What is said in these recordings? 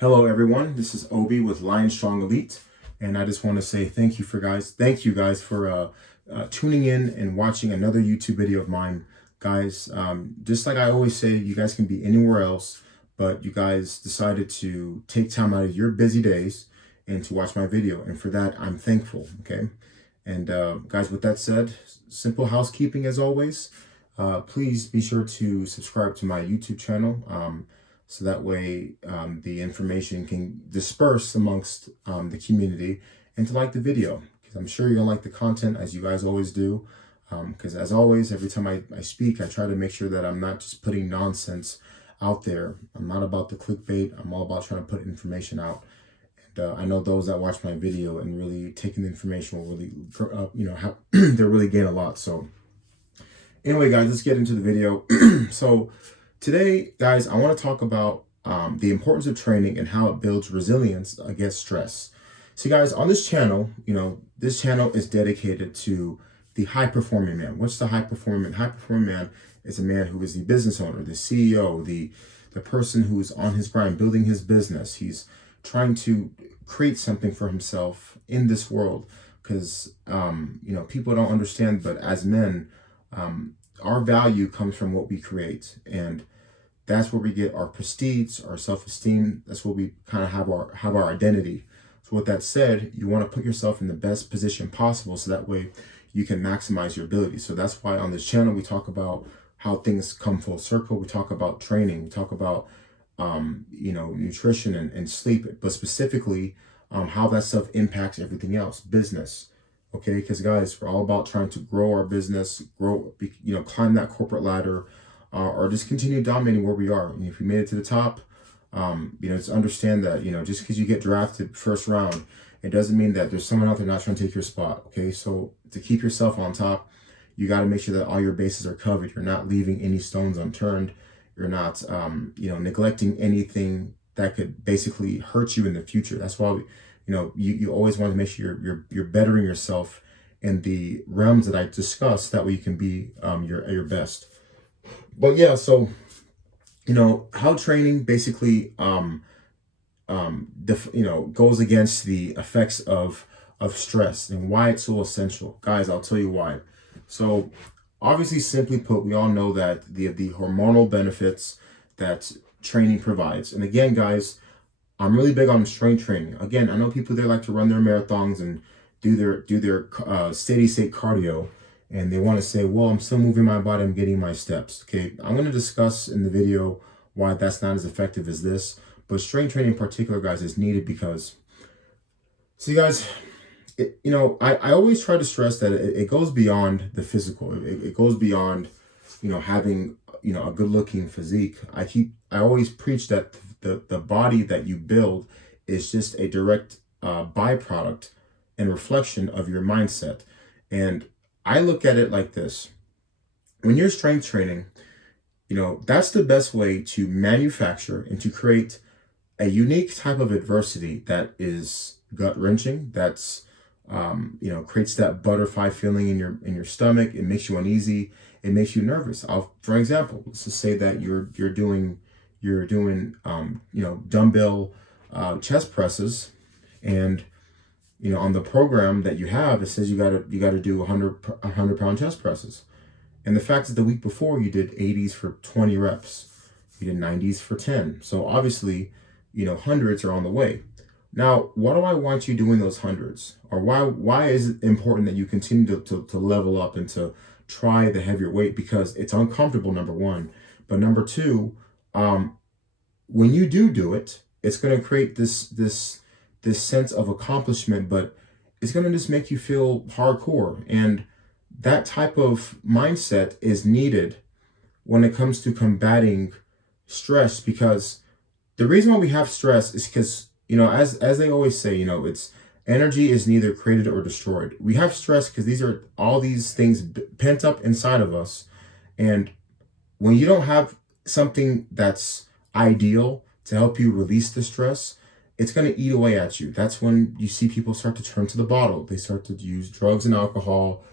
Hello everyone, this is Obi with Lionstrong Elite, and I just want to say thank you guys for tuning in and watching another YouTube video of mine. Guys, just like I always say, you guys can be anywhere else, but you guys decided to take time out of your busy days and to watch my video, and for that I'm thankful, okay? And guys, with that said, simple housekeeping as always. Please be sure to subscribe to my YouTube channel. So that way the information can disperse amongst the community, and to like the video, because I'm sure you're gonna like the content as you guys always do. Because as always, every time I speak, I try to make sure that I'm not just putting nonsense out there. I'm not about the clickbait. I'm all about trying to put information out. And I know those that watch my video and really taking the information will really, they'll really gain a lot. So anyway, guys, let's get into the video. So today, guys, I want to talk about the importance of training and how it builds resilience against stress. So guys, on this channel, this channel is dedicated to the high-performing man. What's the high-performing man? High-performing man is a man who is the business owner, the CEO, the person who is on his grind, building his business. He's trying to create something for himself in this world, because, people don't understand, but as men, our value comes from what we create, and that's where we get our prestige, our self-esteem. That's where we kind of have our identity. So with that said, you want to put yourself in the best position possible, so that way you can maximize your ability. So that's why on this channel we talk about how things come full circle. We talk about training. We talk about nutrition and sleep, but specifically how that stuff impacts everything else, business. Okay, because guys, we're all about trying to grow our business, climb that corporate ladder, or just continue dominating where we are. And if we made it to the top, just understand that, just because you get drafted first round, it doesn't mean that there's someone out there not trying to take your spot. Okay, so to keep yourself on top, you got to make sure that all your bases are covered. You're not leaving any stones unturned. You're not, neglecting anything that could basically hurt you in the future. That's why you always want to make sure you're bettering yourself in the realms that I discussed. That way you can be your best. But yeah, so how training basically goes against the effects of stress, and why it's so essential. Guys, I'll tell you why. So obviously, simply put, we all know that the hormonal benefits that training provides. And again, guys, I'm really big on strength training. Again, I know people, they like to run their marathons and do their steady state cardio, and they want to say, well, I'm still moving my body, I'm getting my steps. Okay, I'm going to discuss in the video why that's not as effective as this. But strength training in particular, guys, is needed because, see, guys, I always try to stress that it goes beyond the physical. It goes beyond, having, a good looking physique. I always preach that the body that you build is just a direct byproduct and reflection of your mindset. And I look at it like this: when you're strength training, that's the best way to manufacture and to create a unique type of adversity that is gut wrenching. That's creates that butterfly feeling in your stomach. It makes you uneasy. It makes you nervous. For example, let's just say that you're doing dumbbell chest presses, and on the program that you have, it says you gotta do 100-pound chest presses. And the fact that the week before you did 80s for 20 reps, you did 90s for 10. So obviously, hundreds are on the way. Now, what do I want you doing those hundreds? Or why is it important that you continue to level up and to try the heavier weight? Because it's uncomfortable, number one. But number two, when you do it, it's going to create this sense of accomplishment, but it's going to just make you feel hardcore. And that type of mindset is needed when it comes to combating stress, because the reason why we have stress is because, as they always say, it's energy is neither created or destroyed. We have stress because these are all these things pent up inside of us. And when you don't have something that's ideal to help you release the stress, it's going to eat away at you. That's when you see people start to turn to the bottle. They start to use drugs and alcohol.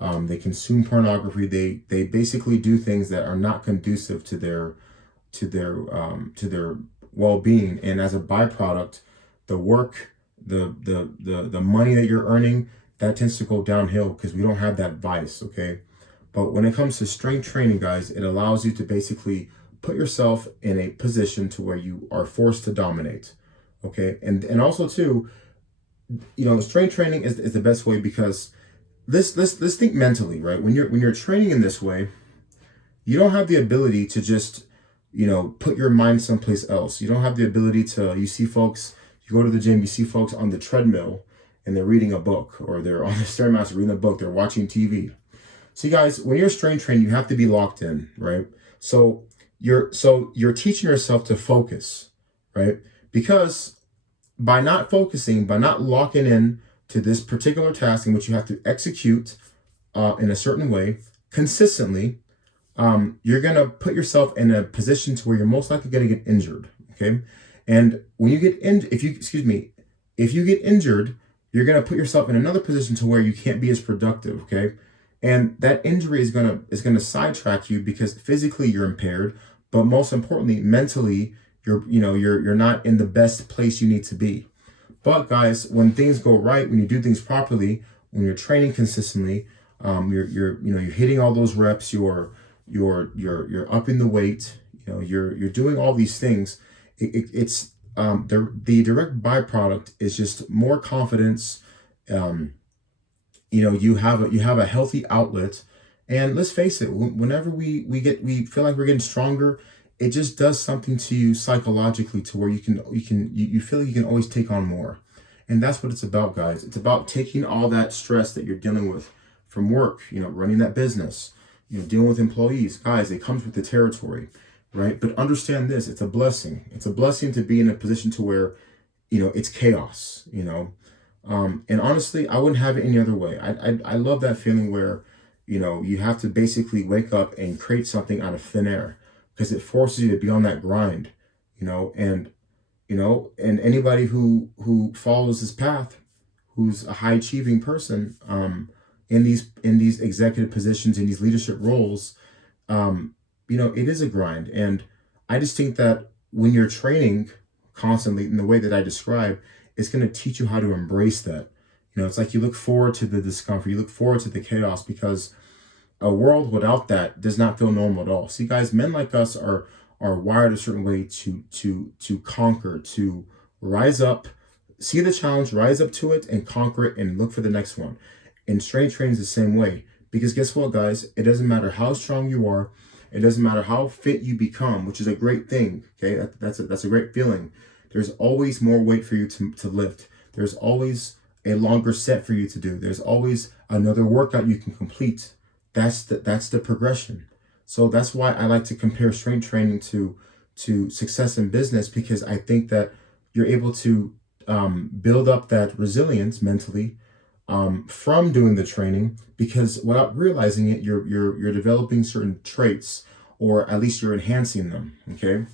They consume pornography. They basically do things that are not conducive to their well-being, and as a byproduct, the work, the money that you're earning, that tends to go downhill because we don't have that vice, okay? But when it comes to strength training, guys, it allows you to basically put yourself in a position to where you are forced to dominate, okay? And also too, strength training is the best way because let's think mentally, right? When you're training in this way, you don't have the ability to just, put your mind someplace else. You don't have the ability to, you see folks, you go to the gym, you see folks on the treadmill and they're reading a book, or they're on the Stairmaster reading a book, they're watching TV. See guys, when you're strength training, you have to be locked in, right? So you're teaching yourself to focus, right? Because by not focusing, by not locking in to this particular task in which you have to execute in a certain way consistently, you're going to put yourself in a position to where you're most likely going to get injured, okay? And when you get if you get injured, you're going to put yourself in another position to where you can't be as productive, okay? And that injury is going to sidetrack you because physically you're impaired, but most importantly, mentally, you're not in the best place you need to be. But guys, when things go right, when you do things properly, when you're training consistently, you're hitting all those reps, you're upping the weight, you're doing all these things. It's the direct byproduct is just more confidence. You have a healthy outlet, and let's face it, whenever we feel like we're getting stronger, it just does something to you psychologically to where you feel like you can always take on more. And that's what it's about, guys. It's about taking all that stress that you're dealing with from work, running that business, dealing with employees. Guys, it comes with the territory, right? But understand this, it's a blessing. It's a blessing to be in a position to where, it's chaos, and honestly, I wouldn't have it any other way. I love that feeling where, you have to basically wake up and create something out of thin air, because it forces you to be on that grind, and anybody who follows this path, who's a high achieving person, in these executive positions, in these leadership roles, it is a grind. And I just think that when you're training constantly in the way that I describe, it's going to teach you how to embrace that. It's like you look forward to the discomfort, you look forward to the chaos, because a world without that does not feel normal at all. See, guys, men like us are wired a certain way to conquer, to rise up, see the challenge, rise up to it, and conquer it, and look for the next one. And strength training is the same way, because guess what, guys? It doesn't matter how strong you are, it doesn't matter how fit you become, which is a great thing. Okay, that's a great feeling. There's always more weight for you to lift. There's always a longer set for you to do. There's always another workout you can complete. That's the progression. So that's why I like to compare strength training to success in business, because I think that you're able to build up that resilience mentally from doing the training, because without realizing it, you're developing certain traits, or at least you're enhancing them. Okay,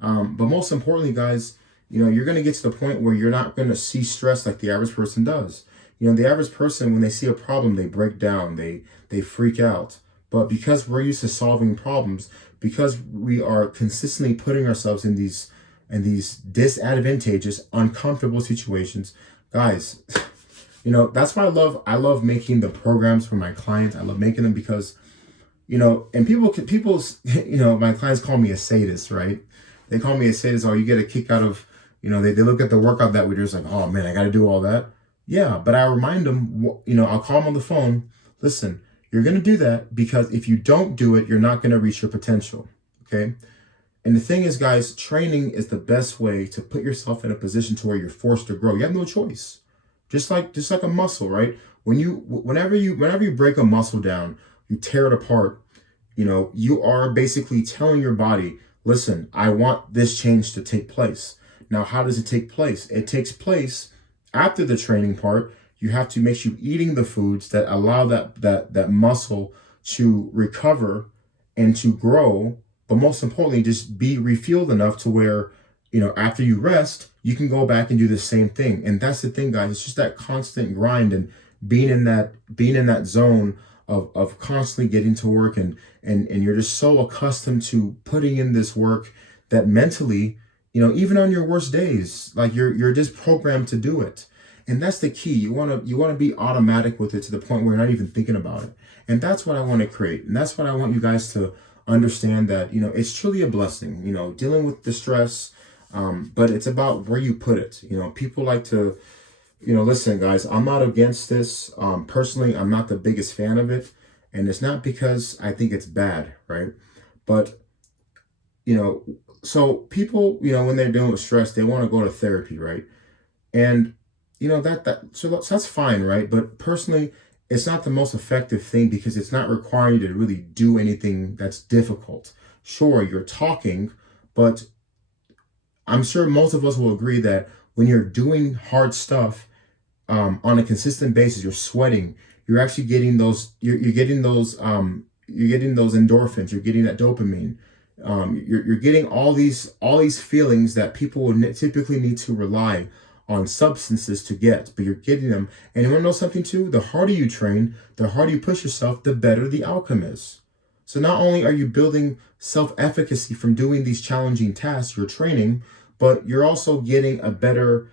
but most importantly, guys, you're going to get to the point where you're not going to see stress like the average person does. The average person, when they see a problem, they break down, they freak out. But because we're used to solving problems, because we are consistently putting ourselves in these disadvantageous, uncomfortable situations, guys, that's why I love making the programs for my clients. I love making them because, and people, my clients call me a sadist, right? They call me a sadist. Oh, you get a kick out of, they look at the workout that we do, it's like, oh man, I got to do all that. Yeah, but I remind them, I'll call them on the phone. Listen, you're going to do that because if you don't do it, you're not going to reach your potential. Okay. And the thing is, guys, training is the best way to put yourself in a position to where you're forced to grow. You have no choice. Just like a muscle, right? Whenever you break a muscle down, you tear it apart, you are basically telling your body, listen, I want this change to take place. Now, how does it take place? It takes place after the training part. You have to make sure you're eating the foods that allow that muscle to recover and to grow, but most importantly, just be refueled enough to where, after you rest, you can go back and do the same thing. And that's the thing, guys. It's just that constant grind and being in that zone of constantly getting to work, and you're just so accustomed to putting in this work that mentally, even on your worst days, like you're just programmed to do it. And that's the key. You want to be automatic with it to the point where you're not even thinking about it. And that's what I want to create. And that's what I want you guys to understand, that, it's truly a blessing, dealing with the stress. But it's about where you put it. People like to, listen, guys, I'm not against this. Personally, I'm not the biggest fan of it. And it's not because I think it's bad, right? But, so people, when they're dealing with stress, they want to go to therapy, right? And, so that's fine, right? But personally, it's not the most effective thing, because it's not requiring you to really do anything that's difficult. Sure, you're talking, but I'm sure most of us will agree that when you're doing hard stuff on a consistent basis, you're sweating, you're actually getting those, you're getting those endorphins, you're getting that dopamine, you're getting all these feelings that people would typically need to rely on substances to get, but you're getting them. And you want to know something too? The harder you train, the harder you push yourself, the better the outcome is. So not only are you building self-efficacy from doing these challenging tasks you're training, but you're also getting a better,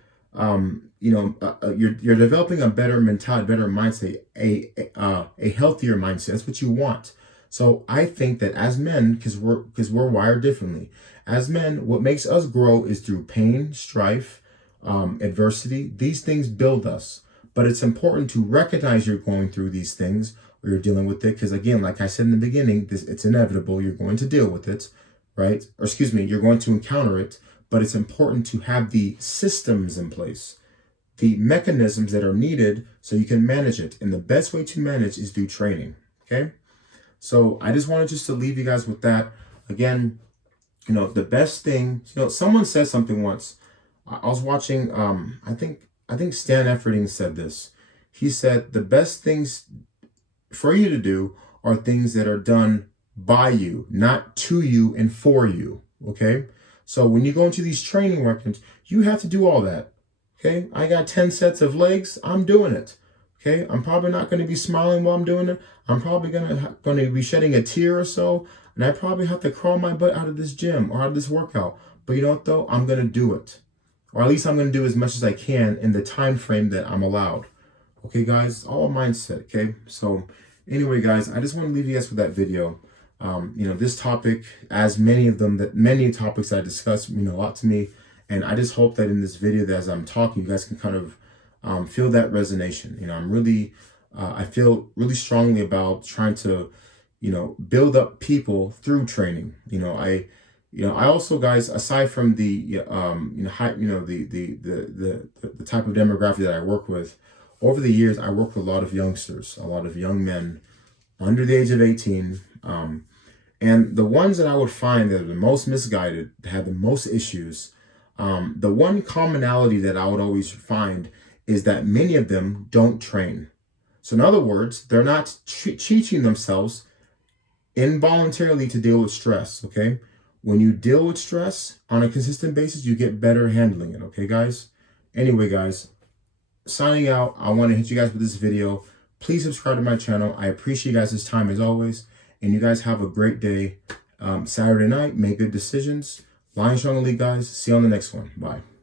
you're developing a better mentality, better mindset, a healthier mindset. That's what you want. So I think that as men, because we're wired differently, as men, what makes us grow is through pain, strife, adversity. These things build us. But it's important to recognize you're going through these things, or you're dealing with it, because again, like I said in the beginning, it's inevitable. You're going to deal with it, right? Or excuse me, you're going to encounter it. But it's important to have the systems in place, the mechanisms that are needed so you can manage it. And the best way to manage is through training. Okay. So I just wanted to leave you guys with that. Again, the best thing, someone said something once. I was watching, I think Stan Efferding said this. He said the best things for you to do are things that are done by you, not to you and for you. Okay. So when you go into these training workouts, you have to do all that. Okay. I got 10 sets of legs. I'm doing it. Okay. I'm probably not going to be smiling while I'm doing it. I'm probably going to be shedding a tear or so. And I probably have to crawl my butt out of this gym or out of this workout. But you know what though? I'm going to do it. Or at least I'm going to do as much as I can in the time frame that I'm allowed. Okay, guys, all mindset. Okay. So anyway, guys, I just want to leave you guys with that video. This topic, as many topics I discussed, mean a lot to me. And I just hope that in this video, that as I'm talking, you guys can kind of feel that resonation. I'm really, I feel really strongly about trying to, build up people through training. I also, guys, aside from the, the type of demographic that I work with, over the years, I work with a lot of youngsters, a lot of young men under the age of 18. And the ones that I would find that are the most misguided, that have the most issues, the one commonality that I would always find is that many of them don't train. So in other words, they're not teaching themselves involuntarily to deal with stress, okay? When you deal with stress on a consistent basis, you get better handling it, okay, guys? Anyway, guys, signing out. I want to hit you guys with this video. Please subscribe to my channel. I appreciate you guys' time as always. And you guys have a great day. Saturday night, make good decisions. Lionstrong Elite, guys. See you on the next one. Bye.